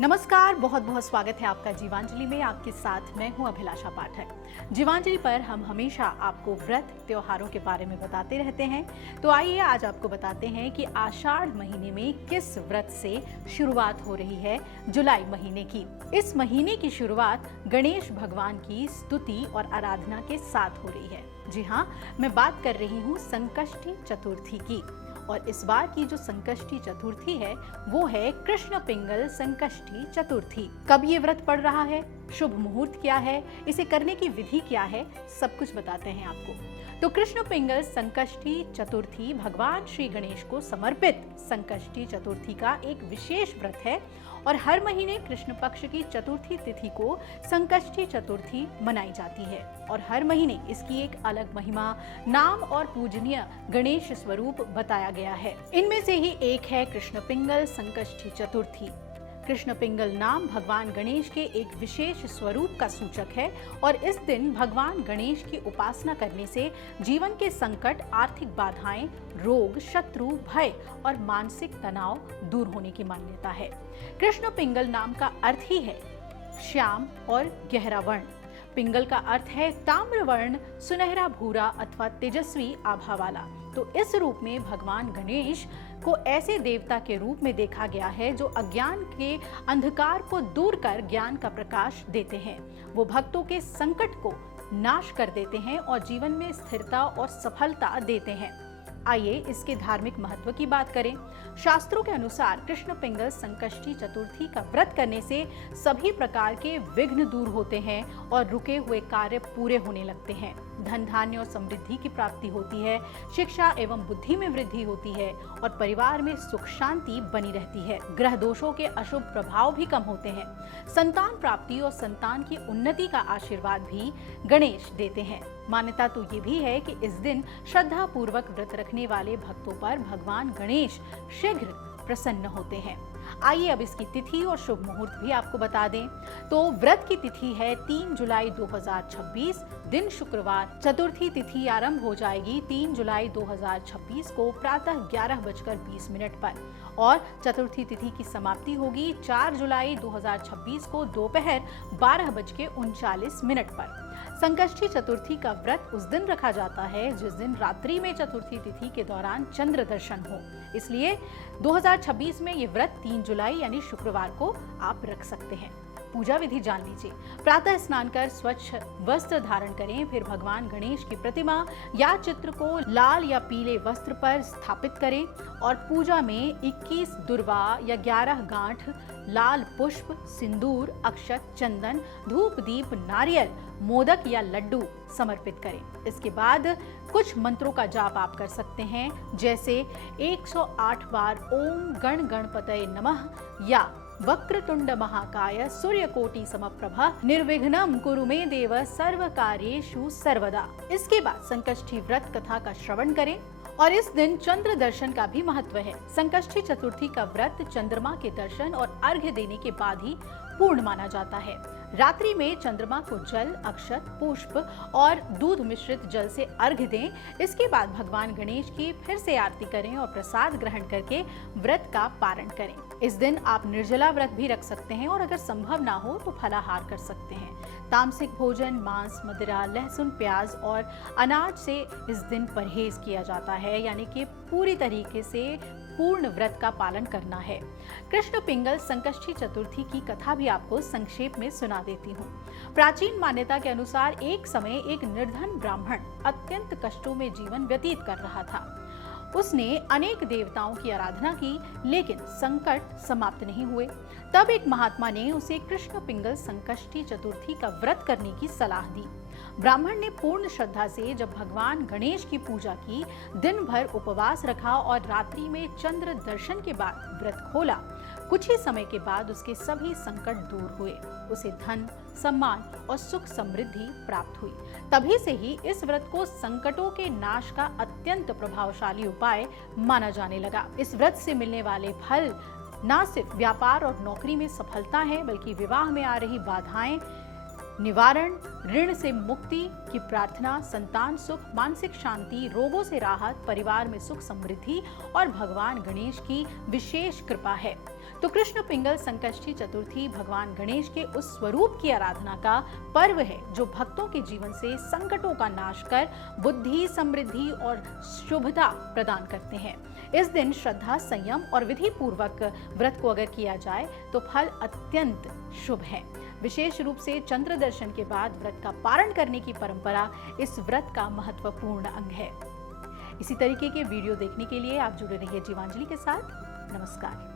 नमस्कार, बहुत बहुत स्वागत है आपका जीवांजलि में। आपके साथ मैं हूं अभिलाषा पाठक। जीवांजलि पर हम हमेशा आपको व्रत त्योहारों के बारे में बताते रहते हैं। तो आइए आज आपको बताते हैं कि आषाढ़ महीने में किस व्रत से शुरुआत हो रही है जुलाई महीने की। इस महीने की शुरुआत गणेश भगवान की स्तुति और आराधना के साथ हो रही है। जी हाँ, मैं बात कर रही हूँ संकष्टी चतुर्थी की। और इस बार की जो संकष्टी चतुर्थी है वो है कृष्ण पिंगल संकष्टी चतुर्थी। कब ये व्रत पड़ रहा है, शुभ मुहूर्त क्या है, इसे करने की विधि क्या है, सब कुछ बताते हैं आपको। तो कृष्ण पिंगल संकष्टी चतुर्थी भगवान श्री गणेश को समर्पित संकष्टी चतुर्थी का एक विशेष व्रत है और हर महीने कृष्ण पक्ष की चतुर्थी तिथि को संकष्टी चतुर्थी मनाई जाती है और हर महीने इसकी एक अलग महिमा, नाम और पूजनीय गणेश स्वरूप बताया गया है। इनमें से ही एक है कृष्ण पिंगल संकष्टी चतुर्थी। कृष्ण पिंगल नाम भगवान गणेश के एक विशेष स्वरूप का सूचक है और इस दिन भगवान गणेश की उपासना करने से जीवन के संकट, आर्थिक बाधाएं, रोग, शत्रु, भय और मानसिक तनाव दूर होने की मान्यता है। कृष्ण पिंगल नाम का अर्थ ही है श्याम और गहरा वर्ण। पिंगल का अर्थ है ताम्र वर्ण, सुनहरा भूरा अथवा तेजस्वी आभा वाला। तो इस रूप में भगवान गणेश को ऐसे देवता के रूप में देखा गया है जो अज्ञान के अंधकार को दूर कर ज्ञान का प्रकाश देते हैं। वो भक्तों के संकट को नाश कर देते हैं और जीवन में स्थिरता और सफलता देते हैं। आइए इसके धार्मिक महत्व की बात करें। शास्त्रों के अनुसार कृष्ण पिंगल संकष्टी चतुर्थी का व्रत करने से सभी प्रकार के विघ्न दूर होते हैं और रुके हुए कार्य पूरे होने लगते हैं। धन धान्य और समृद्धि की प्राप्ति होती है, शिक्षा एवं बुद्धि में वृद्धि होती है और परिवार में सुख शांति बनी रहती है। ग्रह दोषों के अशुभ प्रभाव भी कम होते हैं। संतान प्राप्ति और संतान की उन्नति का आशीर्वाद भी गणेश देते हैं। मान्यता तो ये भी है कि इस दिन श्रद्धा पूर्वक व्रत रखने वाले भक्तों पर भगवान गणेश शीघ्र प्रसन्न होते हैं। आइए अब इसकी तिथि और शुभ मुहूर्त भी आपको बता दें। तो व्रत की तिथि है 3 जुलाई 2026, दिन शुक्रवार। चतुर्थी तिथि आरंभ हो जाएगी 3 जुलाई 2026 को प्रातः 11:20 पर और चतुर्थी तिथि की समाप्ति होगी 4 जुलाई 2026 को दोपहर 12:39 पर। संकष्टी चतुर्थी का व्रत उस दिन रखा जाता है जिस दिन रात्रि में चतुर्थी तिथि के दौरान चंद्र दर्शन हो। इसलिए 2026 में ये व्रत 3 जुलाई यानी शुक्रवार को आप रख सकते हैं। पूजा विधि जान लीजिए। प्रातः स्नान कर स्वच्छ वस्त्र धारण करें, फिर भगवान गणेश की प्रतिमा या चित्र को लाल या पीले वस्त्र पर स्थापित करें और पूजा में 21 दुर्वा या 11 गांठ लाल पुष्प, सिंदूर, अक्षत, चंदन, धूप, दीप, नारियल, मोदक या लड्डू समर्पित करें। इसके बाद कुछ मंत्रों का जाप आप कर सकते हैं, जैसे 108 बार ओम गण गणपतये नमः या वक्रतुंड महाकाय सूर्यकोटि समप्रभ निर्विघ्नं कुरु मे देव सर्व कार्येषु सर्वदा। इसके बाद संकष्टी व्रत कथा का श्रवण करें और इस दिन चंद्र दर्शन का भी महत्व है। संकष्टी चतुर्थी का व्रत चंद्रमा के दर्शन और अर्घ्य देने के बाद ही पूर्ण माना जाता है। रात्रि में चंद्रमा को जल, अक्षत, पुष्प और दूध मिश्रित जल से अर्घ्य दें। इसके बाद भगवान गणेश की फिर से आरती करें और प्रसाद ग्रहण करके व्रत का पारण करें। इस दिन आप निर्जला व्रत भी रख सकते हैं और अगर संभव ना हो तो फलाहार कर सकते हैं। तामसिक भोजन, मांस, मदिरा, लहसुन, प्याज और अनाज से इस दिन परहेज किया जाता है, यानी कि पूरी तरीके से पूर्ण व्रत का पालन करना है। कृष्ण पिंगल संकष्टी चतुर्थी की कथा भी आपको संक्षेप में सुना देती हूँ। प्राचीन मान्यता के अनुसार एक समय एक निर्धन ब्राह्मण अत्यंत कष्टों में जीवन व्यतीत कर रहा था। उसने अनेक देवताओं की आराधना की, लेकिन संकट समाप्त नहीं हुए। तब एक महात्मा ने उसे कृष्ण पिंगल संकष्टी चतुर्थी का व्रत करने की सलाह दी। ब्राह्मण ने पूर्ण श्रद्धा से जब भगवान गणेश की पूजा की, दिन भर उपवास रखा और रात्रि में चंद्र दर्शन के बाद व्रत खोला। कुछ ही समय के बाद उसके सभी संकट दूर हुए। उसे धन, सम्मान और सुख समृद्धि प्राप्त हुई। तभी से ही इस व्रत को संकटों के नाश का अत्यंत प्रभावशाली उपाय माना जाने लगा। इस व्रत से मिलने वाले फल न सिर्फ व्यापार और नौकरी में सफलता है, बल्कि विवाह में आ रही बाधाएं निवारण, ऋण से मुक्ति की प्रार्थना, संतान सुख, मानसिक शांति, रोगों से राहत, परिवार में सुख समृद्धि और भगवान गणेश की विशेष कृपा है। तो कृष्ण पिंगल संकष्टी चतुर्थी भगवान गणेश के उस स्वरूप की आराधना का पर्व है जो भक्तों के जीवन से संकटों का नाश कर बुद्धि, समृद्धि और शुभता प्रदान करते हैं। इस दिन श्रद्धा, संयम और विधि पूर्वक व्रत को अगर किया जाए तो फल अत्यंत शुभ है। विशेष रूप से चंद्र दर्शन के बाद व्रत का पारण करने की परंपरा इस व्रत का महत्वपूर्ण अंग है। इसी तरीके के वीडियो देखने के लिए आप जुड़े रहिए जीवांजलि के साथ। नमस्कार।